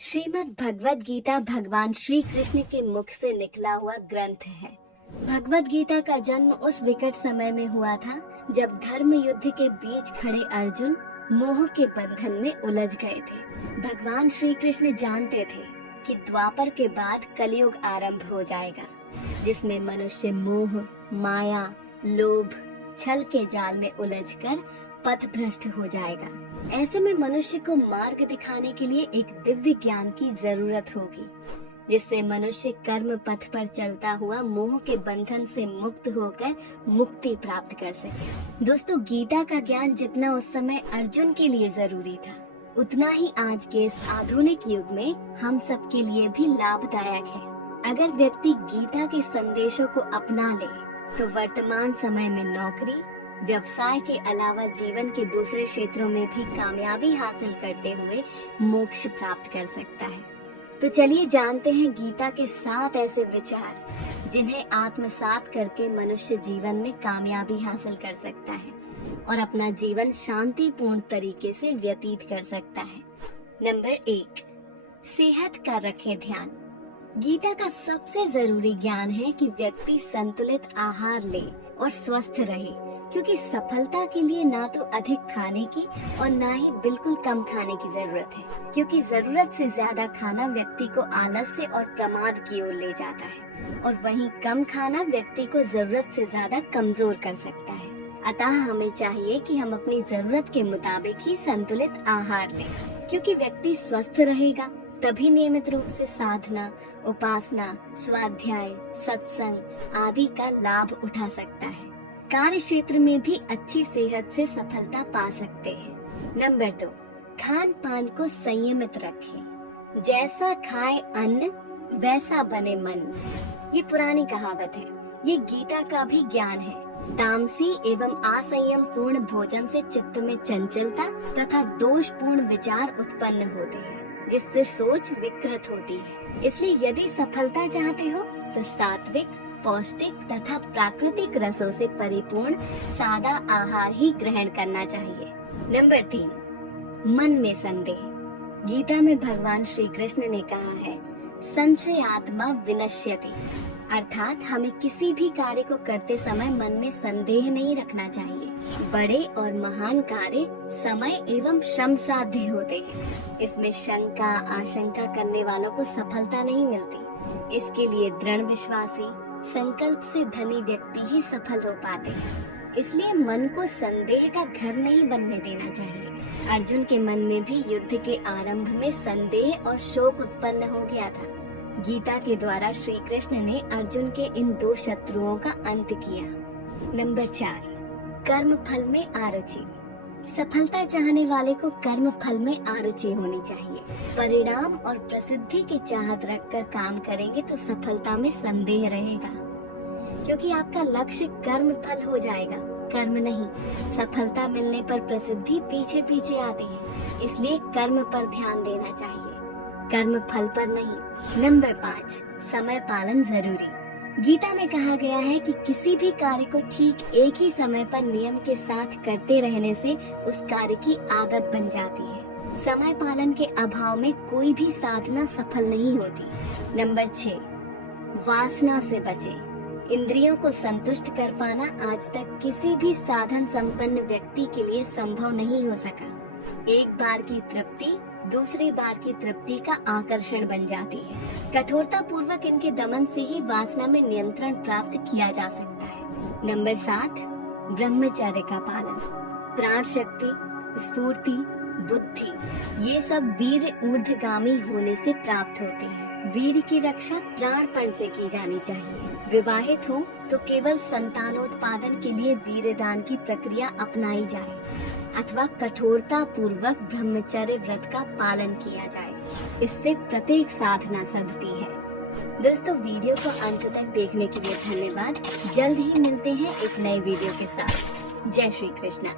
श्रीमद् भगवद गीता भगवान श्री कृष्ण के मुख से निकला हुआ ग्रंथ है। भगवद गीता का जन्म उस विकट समय में हुआ था जब धर्म युद्ध के बीच खड़े अर्जुन मोह के बंधन में उलझ गए थे। भगवान श्री कृष्ण जानते थे कि द्वापर के बाद कलयुग आरंभ हो जाएगा, जिसमें मनुष्य मोह, माया, लोभ, छल के जाल में उलझकर पथ भ्रष्ट हो जाएगा। ऐसे में मनुष्य को मार्ग दिखाने के लिए एक दिव्य ज्ञान की जरूरत होगी, जिससे मनुष्य कर्म पथ पर चलता हुआ मोह के बंधन से मुक्त होकर मुक्ति प्राप्त कर सके। दोस्तों, गीता का ज्ञान जितना उस समय अर्जुन के लिए जरूरी था, उतना ही आज के इस आधुनिक युग में हम सब के लिए भी लाभदायक है। अगर व्यक्ति गीता के संदेशों को अपना ले तो वर्तमान समय में नौकरी, व्यवसाय के अलावा जीवन के दूसरे क्षेत्रों में भी कामयाबी हासिल करते हुए मोक्ष प्राप्त कर सकता है। तो चलिए जानते हैं गीता के 7 ऐसे विचार जिन्हें आत्मसात करके मनुष्य जीवन में कामयाबी हासिल कर सकता है और अपना जीवन शांतिपूर्ण तरीके से व्यतीत कर सकता है। नंबर 1, सेहत का रखें ध्यान। गीता का सबसे जरूरी ज्ञान है कि व्यक्ति संतुलित आहार ले और स्वस्थ रहे, क्योंकि सफलता के लिए ना तो अधिक खाने की और ना ही बिल्कुल कम खाने की जरूरत है, क्योंकि जरूरत से ज्यादा खाना व्यक्ति को आलस्य और प्रमाद की ओर ले जाता है और वहीं कम खाना व्यक्ति को जरूरत से ज्यादा कमजोर कर सकता है। अतः हमें चाहिए कि हम अपनी जरूरत के मुताबिक ही संतुलित आहार लें, क्योंकि व्यक्ति स्वस्थ रहेगा तभी नियमित रूप से साधना, उपासना, स्वाध्याय, सत्संग आदि का लाभ उठा सकता है। कार्य क्षेत्र में भी अच्छी सेहत से सफलता पा सकते हैं। नंबर 2, खान पान को संयमित रखें। जैसा खाए अन्न वैसा बने मन, ये पुरानी कहावत है। ये गीता का भी ज्ञान है। तामसी एवं असंयम पूर्ण भोजन से चित्त में चंचलता तथा दोषपूर्ण विचार उत्पन्न होते हैं, जिससे सोच विकृत होती है। इसलिए यदि सफलता चाहते हो तो सात्विक, पौष्टिक तथा प्राकृतिक रसों से परिपूर्ण सादा आहार ही ग्रहण करना चाहिए। नंबर 3, मन में संदेह। गीता में भगवान श्री कृष्ण ने कहा है, संशयात्मा विनश्यति, अर्थात हमें किसी भी कार्य को करते समय मन में संदेह नहीं रखना चाहिए। बड़े और महान कार्य समय एवं श्रम साध्य होते हैं। इसमें शंका, आशंका करने वालों को सफलता नहीं मिलती। इसके लिए दृढ़ विश्वासी, संकल्प से धनी व्यक्ति ही सफल हो पाते हैं। इसलिए मन को संदेह का घर नहीं बनने देना चाहिए। अर्जुन के मन में भी युद्ध के आरंभ में संदेह और शोक उत्पन्न हो गया था। गीता के द्वारा श्री कृष्ण ने अर्जुन के इन 2 शत्रुओं का अंत किया। नंबर 4, कर्म फल में आरुचि। सफलता चाहने वाले को कर्म फल में आरुचि होनी चाहिए। परिणाम और प्रसिद्धि की चाहत रखकर काम करेंगे तो सफलता में संदेह रहेगा, क्योंकि आपका लक्ष्य कर्म फल हो जाएगा, कर्म नहीं। सफलता मिलने पर प्रसिद्धि पीछे पीछे आती है, इसलिए कर्म पर ध्यान देना चाहिए, कर्म फल पर नहीं। नंबर 5, समय पालन जरूरी। गीता में कहा गया है कि किसी भी कार्य को ठीक एक ही समय पर नियम के साथ करते रहने से उस कार्य की आदत बन जाती है। समय पालन के अभाव में कोई भी साधना सफल नहीं होती। नंबर 6, वासना से बचें। इंद्रियों को संतुष्ट कर पाना आज तक किसी भी साधन संपन्न व्यक्ति के लिए संभव नहीं हो सका। एक बार की तृप्ति दूसरी बार की तृप्ति का आकर्षण बन जाती है। कठोरता पूर्वक इनके दमन से ही वासना में नियंत्रण प्राप्त किया जा सकता है। नंबर 7, ब्रह्मचर्य का पालन। प्राण शक्ति, स्फूर्ति, बुद्धि ये सब वीर ऊर्ध्वगामी होने से प्राप्त होते हैं। वीर की रक्षा प्राणपण से की जानी चाहिए। विवाहित हो तो केवल संतानोत्पादन के लिए वीरदान की प्रक्रिया अपनाई जाए अथवा कठोरता पूर्वक ब्रह्मचर्य व्रत का पालन किया जाए। इससे प्रत्येक साधना सधती है। दोस्तों, वीडियो को अंत तक देखने के लिए धन्यवाद। जल्द ही मिलते हैं एक नए वीडियो के साथ। जय श्री कृष्णा।